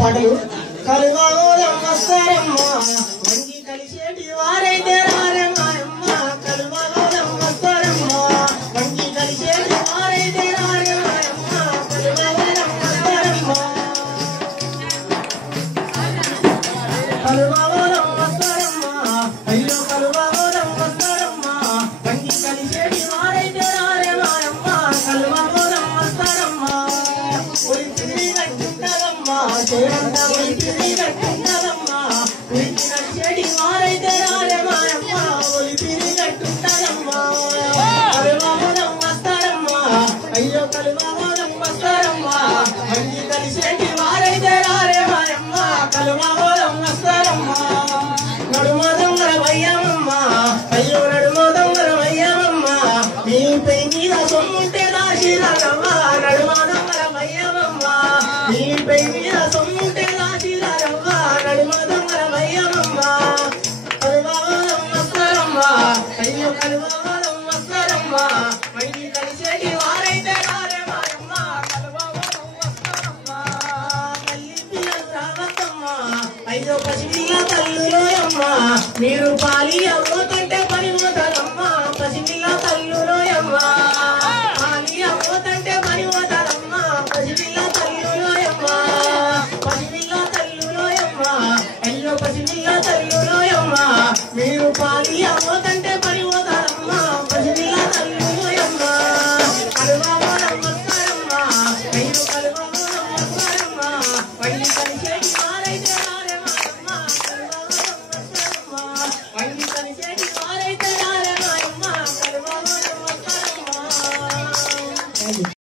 పాటలు. కలువగోదం వస్తారమ్మ వంగి కలిసేటి వారైతే రారే మాయమ్మ. కలువగోదం వస్తారమ్మ వంగి కలిసేటి వారైతే రారే మాయమ్మ. కలువగోదం వస్తారమ్మ కలువగోదం వస్తారమ్మ అయ్యో కలువగోదం వస్తారమ్మ వంగి కలిసేటి వారైతే రారే మాయమ్మ. కలువగోదం వస్తారమ్మ ఒలిపిరి కట్టుంటదమ్మా చేరంత ఒలిపిరి కట్టుంటదమ్మా. ఉరికి నడిచేటి వారైతే రారే మాయమ్మ. ఒలిపిరి కట్టుంటదమ్మా కలువగోదం వస్తారమ్మా అయ్యో కలువగోదం వస్తారమ్మా వంగి కలిసేటి వారైతే రారే మాయమ్మ. కలువగోదం వస్తారమ్మా నడుమ దొంగల వయ్యమమ్మ అయ్యో నడుమ దొంగల వయ్యమమ్మ. నీపై మీద సొమ్ముంటే దాచిరారమ్మ. నడుమ దొంగల వయ్యమమ్మ నీపై మీద సొమ్ముంటే దాచిరారమ్మ. నడుమ దొంగల వయ్యమమ్మ కలువగోదం వస్తారమ్మ అయ్యో కలువగోదం వస్తారమ్మ వంగి కలిసేటి వారైతే రారే మాయమ్మ. కలువగోదం వస్తారమ్మ తల్లి పిల్లలు రావద్దమ్మ అయ్యో పసిపిల్ల తల్లులోయమ్మ. మీరు పాలి అవ్వకంటే పనిపోతారమ్మ. పసిపిల్ల తల్లులోయమ్మ పాలి అవ్వకంటే పనిపోతారమ్మ. పసిపిల్ల తల్లులోయమ్మ పసిపిల్ల తల్లులోయమ్మ అయ్యో పసిపిల్ల తల్లులోయమ్మ. మీరు పాలి అవ్వకంటే పనిపోతారమ్మ. పసిపిల్ల తల్లులోయమ్మ కలువగోదం వస్తారమ్మ అయ్యో